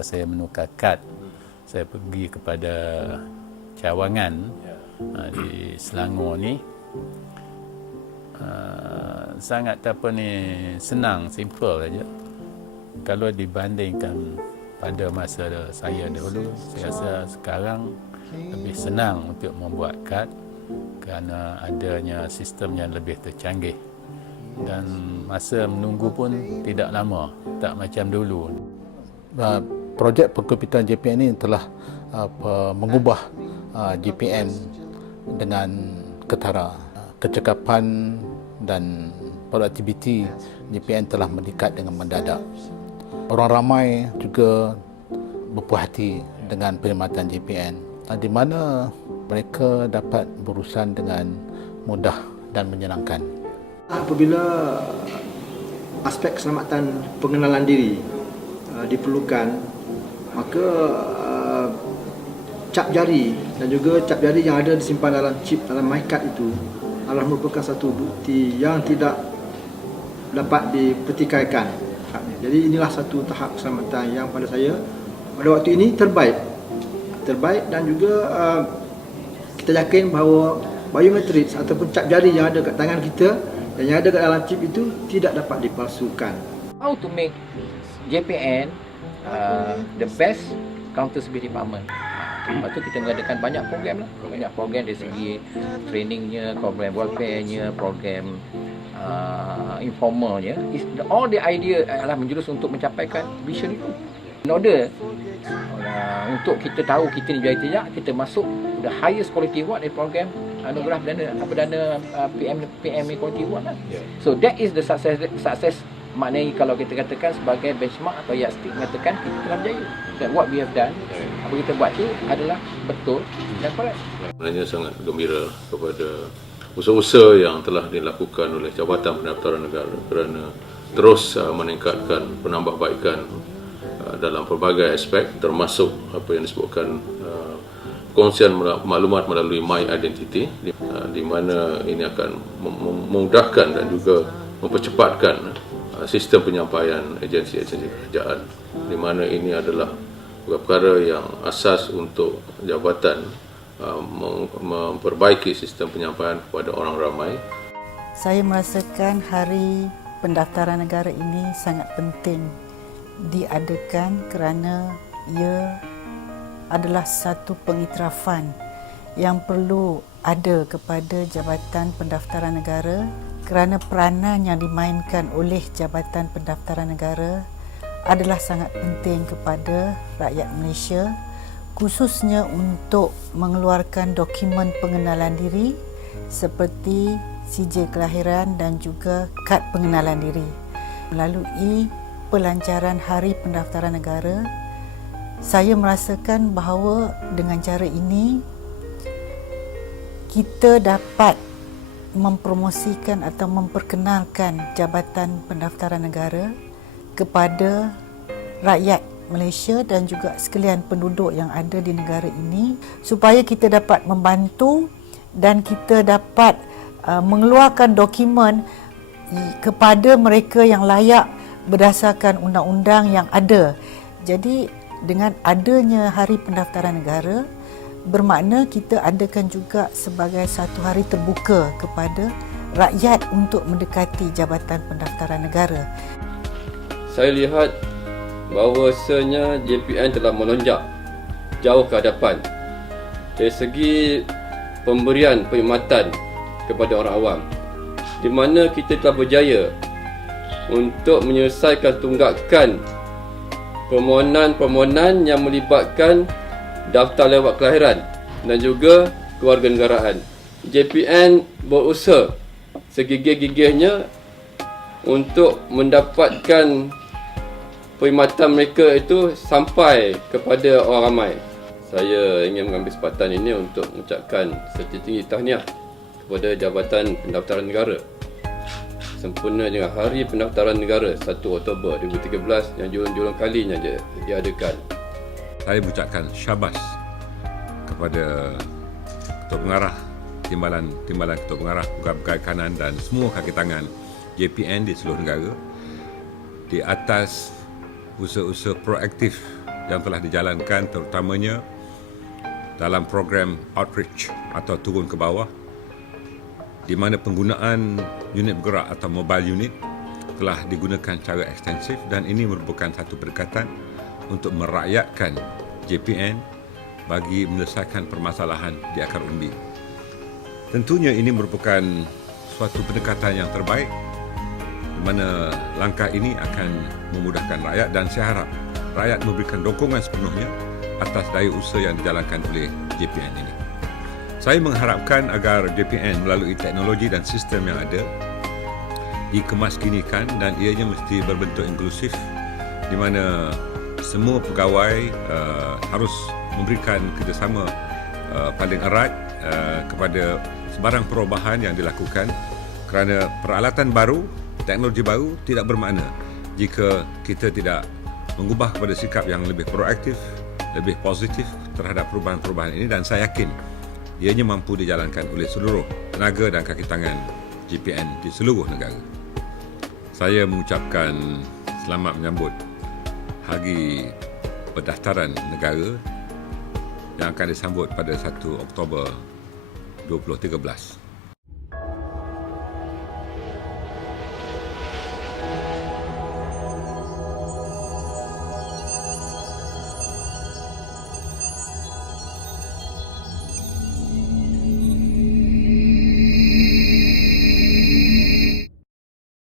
masa saya menukar kad, saya pergi kepada cawangan di Selangor ni, sangat senang, simple saja. Kalau dibandingkan pada masa saya dahulu, saya rasa sekarang lebih senang untuk membuat kad kerana adanya sistem yang lebih tercanggih, dan masa menunggu pun tidak lama, tak macam dulu. Projek pengkomputeran JPN ini telah mengubah JPN dengan ketara. Kecekapan dan produktiviti JPN telah meningkat dengan mendadak. Orang ramai juga berpuas hati dengan perkhidmatan JPN, di mana mereka dapat berurusan dengan mudah dan menyenangkan. Apabila aspek keselamatan pengenalan diri diperlukan, maka cap jari dan juga cap jari yang ada disimpan dalam chip dalam MyCard itu adalah merupakan satu bukti yang tidak dapat dipertikaikan. Jadi inilah satu tahap keselamatan yang pada saya pada waktu ini terbaik dan juga kita yakin bahawa biometrik ataupun cap jari yang ada kat tangan kita dan yang ada kat dalam chip itu tidak dapat dipalsukan. How to make JPN the best counter security department. Lepas tu kita mengadakan banyak program dari segi trainingnya, program welfarenya, program informalnya. All the idea adalah menjurus untuk mencapaikan vision itu. In order untuk kita tahu kita ni jaya tidak, kita masuk the highest quality award dari program anugerah perdana PM Quality Award lah. So that is the success. Maknanya kalau kita katakan sebagai benchmark atau yardstick mengatakan kita telah berjaya. That what we have done, apa kita buat tu adalah betul dan correct. Sebenarnya sangat gembira kepada usaha-usaha yang telah dilakukan oleh Jabatan Pendaftaran Negara kerana terus meningkatkan penambahbaikan dalam pelbagai aspek, termasuk apa yang disebutkan kongsian maklumat melalui My Identity, di mana ini akan memudahkan dan juga mempercepatkan sistem penyampaian agensi-agensi kerajaan, di mana ini adalah perkara yang asas untuk jabatan memperbaiki sistem penyampaian kepada orang ramai. Saya merasakan Hari Pendaftaran Negara ini sangat penting diadakan kerana ia adalah satu pengiktirafan yang perlu ada kepada Jabatan Pendaftaran Negara, kerana peranan yang dimainkan oleh Jabatan Pendaftaran Negara adalah sangat penting kepada rakyat Malaysia, khususnya untuk mengeluarkan dokumen pengenalan diri seperti CJ kelahiran dan juga kad pengenalan diri. Melalui pelancaran Hari Pendaftaran Negara, saya merasakan bahawa dengan cara ini kita dapat mempromosikan atau memperkenalkan Jabatan Pendaftaran Negara kepada rakyat Malaysia dan juga sekalian penduduk yang ada di negara ini, supaya kita dapat membantu dan kita dapat mengeluarkan dokumen kepada mereka yang layak berdasarkan undang-undang yang ada. Jadi dengan adanya Hari Pendaftaran Negara, bermakna kita adakan juga sebagai satu hari terbuka kepada rakyat untuk mendekati Jabatan Pendaftaran Negara. Saya lihat bahawasanya JPN telah melonjak jauh ke hadapan dari segi pemberian perkhidmatan kepada orang awam, di mana kita telah berjaya untuk menyelesaikan tunggakan permohonan-permohonan yang melibatkan daftar lewat kelahiran dan juga kewarganegaraan. JPN berusaha segigih-gigihnya untuk mendapatkan perkhidmatan mereka itu sampai kepada orang ramai. Saya ingin mengambil kesempatan ini untuk mengucapkan setinggi-tinggi tahniah kepada Jabatan Pendaftaran Negara sempurna dengan Hari Pendaftaran Negara 1 Oktober 2013 yang jurung-jurung kalinya diadakan. Saya mengucapkan syabas kepada Ketua Pengarah, Timbalan Ketua Pengarah, Pegawai Kanan dan semua kaki tangan JPN di seluruh negara di atas usaha-usaha proaktif yang telah dijalankan terutamanya dalam program outreach atau turun ke bawah, di mana penggunaan unit bergerak atau mobile unit telah digunakan secara ekstensif, dan ini merupakan satu pendekatan untuk merakyatkan JPN bagi menyelesaikan permasalahan di akar umbi. Tentunya ini merupakan suatu pendekatan yang terbaik, di mana langkah ini akan memudahkan rakyat, dan saya harap rakyat memberikan dukungan sepenuhnya atas daya usaha yang dijalankan oleh JPN ini. Saya mengharapkan agar JPN melalui teknologi dan sistem yang ada dikemaskinikan, dan ianya mesti berbentuk inklusif, di mana semua pegawai harus memberikan kerjasama paling erat kepada sebarang perubahan yang dilakukan, kerana peralatan baru, teknologi baru tidak bermakna jika kita tidak mengubah kepada sikap yang lebih proaktif, lebih positif terhadap perubahan-perubahan ini, dan saya yakin ianya mampu dijalankan oleh seluruh tenaga dan kaki tangan JPN di seluruh negara. Saya mengucapkan selamat menyambut Hari Pendaftaran Negara yang akan disambut pada 1 Oktober 2013.